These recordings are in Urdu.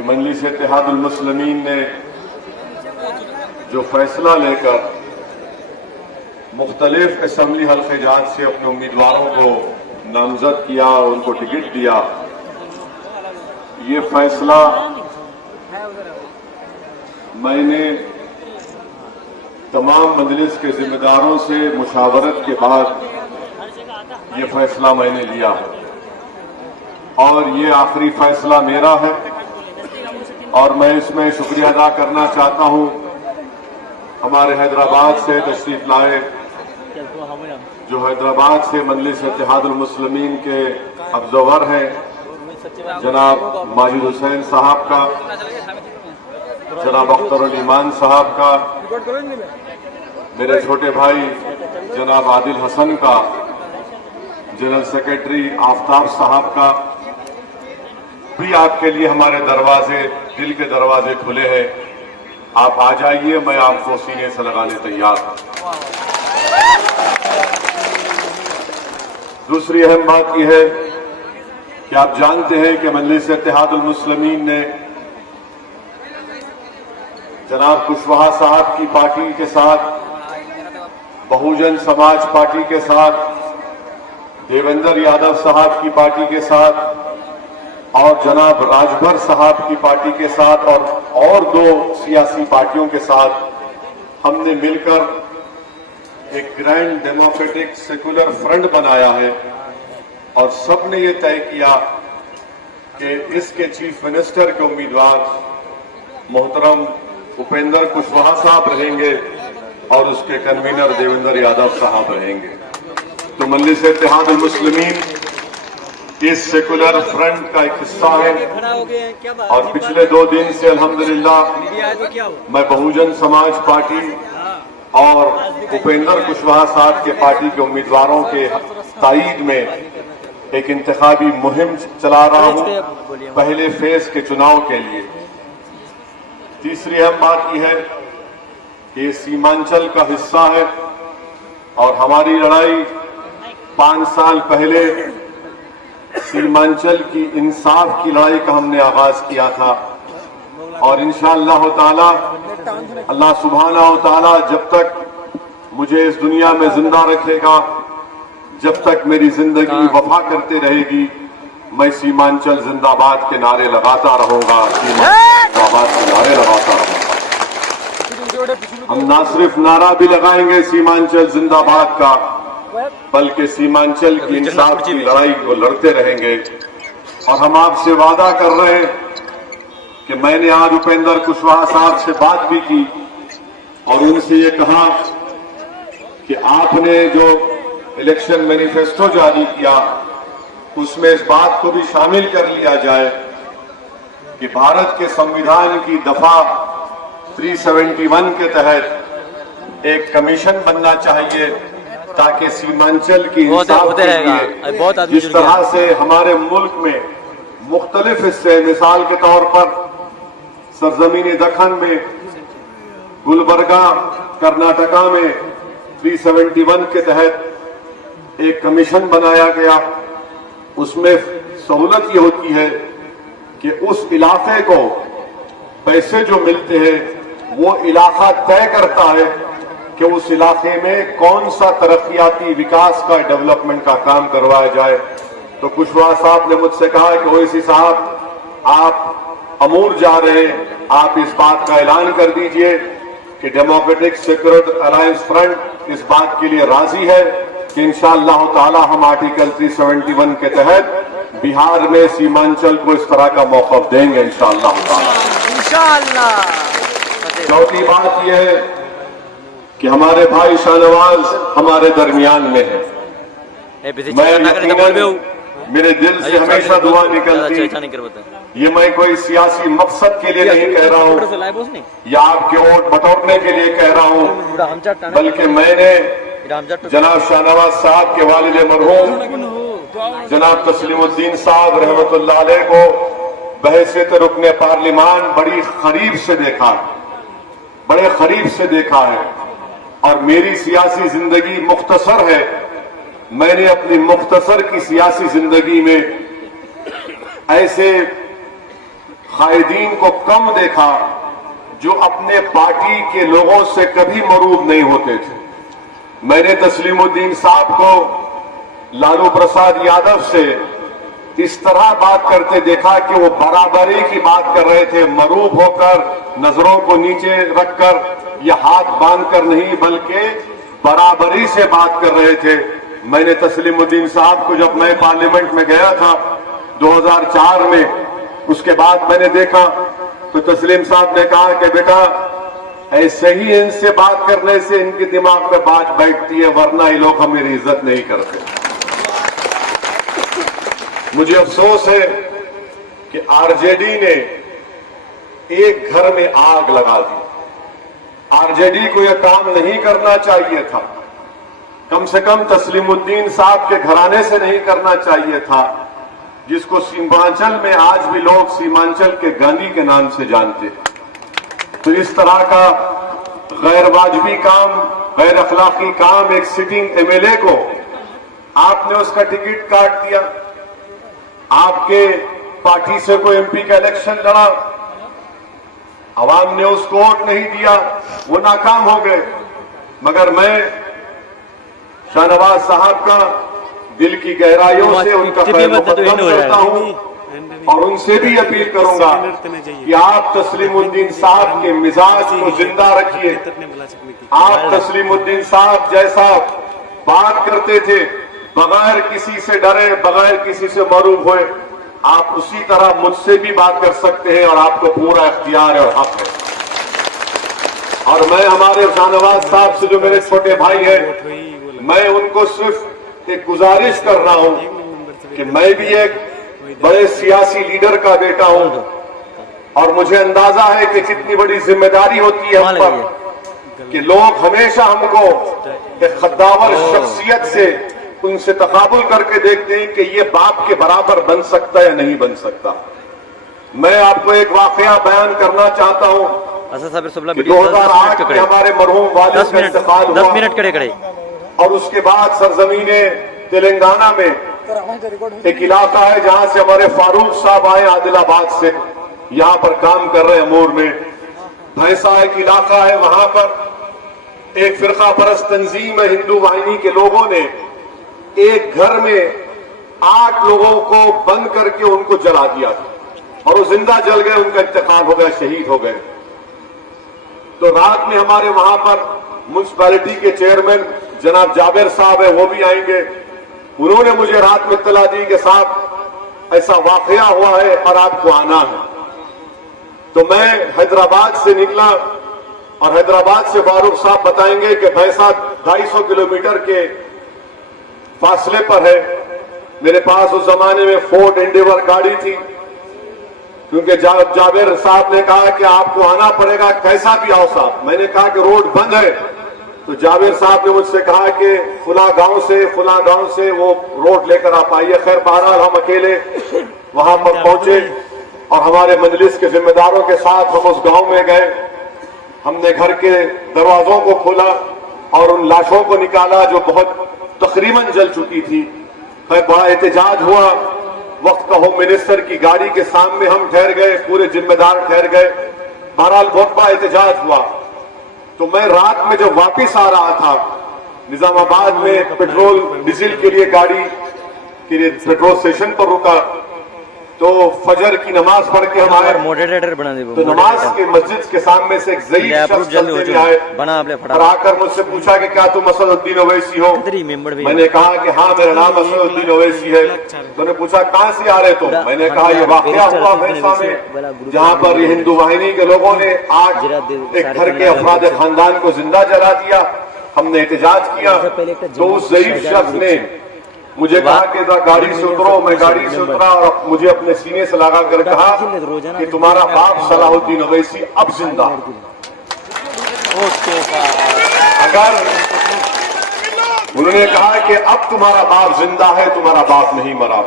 کہ مجلس اتحاد المسلمین نے جو فیصلہ لے کر مختلف اسمبلی حلقے جات سے اپنے امیدواروں کو نامزد کیا اور ان کو ٹکٹ دیا، یہ فیصلہ میں نے تمام مجلس کے ذمہ داروں سے مشاورت کے بعد یہ فیصلہ میں نے لیا اور یہ آخری فیصلہ میرا ہے، اور میں اس میں شکریہ ادا کرنا چاہتا ہوں ہمارے حیدرآباد سے تشریف لائے، جو حیدرآباد سے مجلس اتحاد المسلمین کے ابزرور ہیں، جناب ماجد حسین صاحب کا، جناب اختر الایمان صاحب کا، میرے چھوٹے بھائی جناب عادل حسن کا، جنرل سیکرٹری آفتاب صاحب کا بھی آپ کے لیے ہمارے دروازے، دل کے دروازے کھلے ہیں، آپ آ جائیے، میں آپ کو سینے سے لگانے تیار ہوں۔ دوسری اہم بات یہ ہے کہ آپ جانتے ہیں کہ مجلس اتحاد المسلمین نے جناب کشواہا صاحب کی پارٹی کے ساتھ، بہوجن سماج پارٹی کے ساتھ، دیویندر یادو صاحب کی پارٹی کے ساتھ اور جناب راجبھر صاحب کی پارٹی کے ساتھ اور دو سیاسی پارٹیوں کے ساتھ ہم نے مل کر ایک گرینڈ ڈیموکریٹک سیکولر فرنٹ بنایا ہے، اور سب نے یہ طے کیا کہ اس کے چیف منسٹر کے امیدوار محترم اپیندر کشواہا صاحب رہیں گے اور اس کے کنوینر دیویندر یادو صاحب رہیں گے۔ تو مجلس اتحاد المسلمین اس سیکولر فرنٹ کا ایک حصہ ہے، اور پچھلے 2 دن سے الحمدللہ میں بہوجن سماج پارٹی اور اپیندر کشواہا صاحب کے پارٹی کے امیدواروں کے تائید میں ایک انتخابی مہم چلا رہا ہوں پہلے فیز کے چناؤ کے لیے۔ تیسری اہم بات یہ ہے کہ یہ سیمانچل کا حصہ ہے، اور ہماری لڑائی 5 سال پہلے سیمانچل کی انصاف کی لڑائی کا ہم نے آغاز کیا تھا، اور انشاءاللہ تعالی اللہ سبحانہ و تعالی جب تک مجھے اس دنیا میں زندہ رکھے گا، جب تک میری زندگی وفا کرتے رہے گی، میں سیمانچل زندہ باد کے نعرے لگاتا رہوں گا، سیمانچل زندہ باد کے نعرے لگاتا رہوں گا۔ ہم نہ صرف نعرہ بھی لگائیں گے سیمانچل زندہ باد کا، بلکہ سیمانچل کی انصاف کی لڑائی کو لڑتے رہیں گے۔ اور ہم آپ سے وعدہ کر رہے ہیں کہ میں نے آج اپیندر کشواہا صاحب سے بات بھی کی اور ان سے یہ کہا کہ آپ نے جو الیکشن مینیفیسٹو جاری کیا اس میں اس بات کو بھی شامل کر لیا جائے کہ بھارت کے سمویدھان کی دفعہ 371 کے تحت ایک کمیشن بننا چاہیے تاکہ سیمانچل کی انصاف کے لیے جس طرح سے ہمارے ملک میں مختلف حصے، مثال کے طور پر سرزمین دکن میں، گلبرگہ کرناٹکا میں 371 کے تحت ایک کمیشن بنایا گیا، اس میں سہولت یہ ہوتی ہے کہ اس علاقے کو پیسے جو ملتے ہیں وہ علاقہ طے کرتا ہے کہ اس علاقے میں کون سا ترقیاتی وکاس کا ڈیولپمنٹ کا کام کروایا جائے۔ تو کشواہا صاحب نے مجھ سے کہا کہ اویسی صاحب آپ امور جا رہے ہیں، آپ اس بات کا اعلان کر دیجئے کہ ڈیموکریٹک سیکولر الائنس فرنٹ اس بات کے لیے راضی ہے کہ انشاءاللہ تعالی ہم آرٹیکل 371 کے تحت بہار میں سیمانچل کو اس طرح کا موقف دیں گے انشاءاللہ تعالی۔ چوتھی بات یہ ہے کہ ہمارے بھائی شاہ نواز ہمارے درمیان میں ہے، میں میرے دل سے ہمیشہ دعا نکلتی، یہ میں کوئی سیاسی مقصد کے لیے نہیں کہہ رہا ہوں یا آپ کے ووٹ بٹورنے کے لیے کہہ رہا ہوں، بلکہ میں نے جناب شاہ نواز صاحب کے والد مرحوم جناب تسلیم الدین صاحب رحمت اللہ علیہ کو بحیثیت رکن پارلیمان بڑی قریب سے دیکھا ہے، بڑے قریب سے دیکھا ہے، اور میری سیاسی زندگی مختصر ہے، میں نے اپنی مختصر کی سیاسی زندگی میں ایسے قائدین کو کم دیکھا جو اپنے پارٹی کے لوگوں سے کبھی مروب نہیں ہوتے تھے. میں نے تسلیم الدین صاحب کو لالو پرساد یادو سے اس طرح بات کرتے دیکھا کہ وہ برابری کی بات کر رہے تھے, مروب ہو کر, نظروں کو نیچے رکھ کر یا ہاتھ باندھ کر نہیں, بلکہ برابری سے بات کر رہے تھے. میں نے تسلیم الدین صاحب کو جب میں پارلیمنٹ میں گیا تھا 2004 میں, اس کے بعد میں نے دیکھا تو تسلیم صاحب نے کہا کہ بیٹا ایسے ہی ان سے بات کرنے سے ان کے دماغ میں بات بیٹھتی ہے, ورنہ یہ لوگ ہماری عزت نہیں کرتے. مجھے افسوس ہے کہ آر جے ڈی نے ایک گھر میں آگ لگا دی. آر جے ڈی کو یہ کام نہیں کرنا چاہیے تھا, کم سے کم تسلیم الدین صاحب کے گھرانے سے نہیں کرنا چاہیے تھا, جس کو سیمانچل میں آج بھی لوگ سیمانچل کے گاندھی کے نام سے جانتے ہیں. تو اس طرح کا غیر واجبی کام, غیر اخلاقی کام ایک سٹنگ ایم ایل اے کو آپ نے اس کا ٹکٹ کاٹ دیا. آپ کے پارٹی سے کوئی ایم پی کا الیکشن لڑا, عوام نے اس کو ووٹ نہیں دیا, وہ ناکام ہو گئے. مگر میں شاہ نواز صاحب کا دل کی گہرائیوں سے ان کا خیر مقدم کرتا ہوں اور ان سے بھی اپیل کروں گا کہ آپ تسلیم الدین صاحب کے مزاج کو زندہ رکھیے. آپ تسلیم الدین صاحب جیسا بات کرتے تھے, بغیر کسی سے ڈرے, بغیر کسی سے مروب ہوئے, آپ اسی طرح مجھ سے بھی بات کر سکتے ہیں اور آپ کو پورا اختیار اور حق ہے. اور میں ہمارے شاہ نواز صاحب سے جو میرے چھوٹے بھائی ہیں, میں ان کو صرف ایک گزارش کر رہا ہوں کہ میں بھی ایک بڑے سیاسی لیڈر کا بیٹا ہوں اور مجھے اندازہ ہے کہ کتنی بڑی ذمہ داری ہوتی ہے ہم پر کہ لوگ ہمیشہ ہم کو ایک خداور شخصیت سے ان سے تقابل کر کے دیکھتے ہیں کہ یہ باپ کے برابر بن سکتا ہے یا نہیں بن سکتا. میں آپ کو ایک واقعہ بیان کرنا چاہتا ہوں کہ 2008 میں ہمارے مرحوم والد کا انتقال ہوا 10 منٹ کڑے اور اس کے بعد سرزمین تلنگانہ میں ایک علاقہ ہے جہاں سے ہمارے فاروق صاحب آئے عادل آباد سے, یہاں پر کام کر رہے ہیں امور میں. بھینسا ایک علاقہ ہے, وہاں پر ایک فرقہ پرست تنظیم ہے ہندو واہنی کے لوگوں نے ایک گھر میں 8 لوگوں کو بند کر کے ان کو جلا دیا اور وہ زندہ جل گئے, ان کا انتقال ہو گیا, شہید ہو گئے. تو رات میں ہمارے وہاں پر میونسپلٹی کے چیئرمین جناب جابر صاحب ہیں, وہ بھی آئیں گے. انہوں نے مجھے رات میں اطلاع دی کہ صاحب ایسا واقعہ ہوا ہے اور آپ کو آنا ہے. تو میں حیدرآباد سے نکلا اور حیدرآباد سے فاروق صاحب بتائیں گے کہ بھینسا 250 کلومیٹر کے فاصلے پر ہے. میرے پاس اس زمانے میں فورڈ انڈیور گاڑی تھی, کیونکہ جابر صاحب نے کہا کہ آپ کو آنا پڑے گا, کیسا بھی آؤ صاحب. میں نے کہا کہ روڈ بند ہے. تو جابر صاحب نے مجھ سے کہا کہ فلاں گاؤں سے وہ روڈ لے کر آپ آئیے. خیر بہرحال ہم اکیلے وہاں پر پہنچے اور ہمارے مجلس کے ذمہ داروں کے ساتھ ہم اس گاؤں میں گئے. ہم نے گھر کے دروازوں کو کھولا اور ان لاشوں کو نکالا جو بہت تقریباً جل چکی تھی. خیر بڑا احتجاج ہوا. وقت کا ہوم منسٹر کی گاڑی کے سامنے ہم ٹھہر گئے, پورے ذمہ دار ٹھہر گئے. بہرحال بہت بڑا احتجاج ہوا. تو میں رات میں جب واپس آ رہا تھا نظام آباد میں پیٹرول ڈیزل کے لیے گاڑی کے لیے پیٹرول اسٹیشن پر رکا, تو فجر کی نماز پڑھ کے ہم آئے. تو نماز کے مسجد کے سامنے سے ایک ضعیف شخص چلتے آئے اور آ کر مجھ سے پوچھا کہ کیا تم اسد الدین اویسی ہو؟ میں نے کہا کہ ہاں میرا نام اسد الدین اویسی ہے. تو نے پوچھا کہاں سے آ رہے تم؟ میں نے کہا یہ واقعہ ہوا بھینسا میں جہاں پر یہ ہندو واہنی کے لوگوں نے آج ایک گھر کے افراد خاندان کو زندہ جلا دیا. ہم نے احتجاج کیا تو اس ضعیف شخص نے مجھے کہا کہ گاڑی سے اترو. میں گاڑی سے اترا اور مجھے اپنے سینے سے لگا کر کہا کہ تمہارا باپ صلاح الدین اویسی اب زندہ. اگر انہوں نے کہا کہ اب تمہارا باپ زندہ ہے, تمہارا باپ نہیں مرا.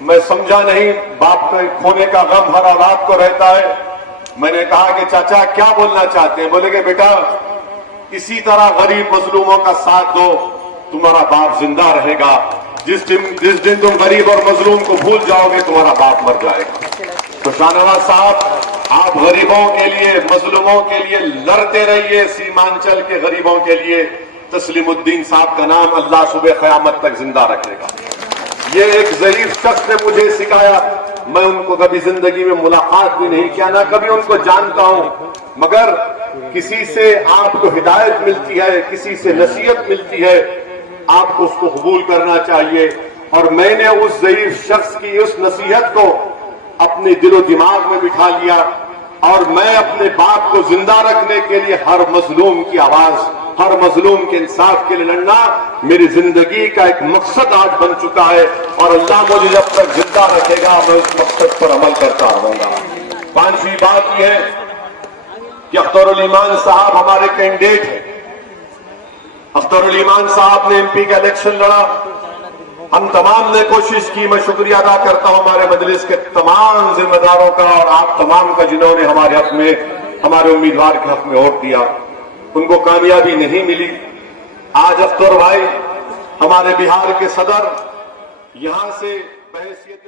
میں سمجھا نہیں, باپ کے کھونے کا غم ہر اولاد کو رہتا ہے. میں نے کہا کہ چاچا کیا بولنا چاہتے ہیں؟ بولے کہ بیٹا اسی طرح غریب مظلوموں کا ساتھ دو, تمہارا باپ زندہ رہے گا. جس دن تم غریب اور مظلوم کو بھول جاؤ گے تمہارا باپ مر جائے گا. تو شاہنواز صاحب آپ غریبوں کے لیے مظلوموں کے لیے لڑتے رہیے، سیمانچل کے غریبوں کے لیے تسلیم الدین صاحب کا نام اللہ صبح قیامت تک زندہ رکھے گا۔ یہ ایک ضعیف شخص نے مجھے سکھایا، میں ان کو کبھی زندگی میں ملاقات بھی نہیں کیا، نہ کبھی ان کو جانتا ہوں، مگر کسی سے آپ کو ہدایت ملتی ہے، کسی سے نصیحت ملتی ہے، آپ کو اس کو قبول کرنا چاہیے۔ اور میں نے اس ضعیف شخص کی اس نصیحت کو اپنے دل و دماغ میں بٹھا لیا، اور میں اپنے باپ کو زندہ رکھنے کے لیے ہر مظلوم کی آواز، ہر مظلوم کے انصاف کے لیے لڑنا میری زندگی کا ایک مقصد آج بن چکا ہے، اور اللہ مجھے جب تک زندہ رکھے گا میں اس مقصد پر عمل کرتا رہوں گا۔ پانچویں بات یہ ہے کہ اختر الایمان صاحب ہمارے کینڈیڈیٹ ہیں۔ اختر الایمان صاحب نے MP کا الیکشن لڑا، ہم تمام نے کوشش کی، میں شکریہ ادا کرتا ہوں ہمارے مجلس کے تمام ذمہ داروں کا اور آپ تمام کا جنہوں نے ہمارے حق میں، ہمارے امیدوار کے حق میں ووٹ دیا، ان کو کامیابی نہیں ملی۔ آج اختر بھائی ہمارے بہار کے صدر یہاں سے بحیثیت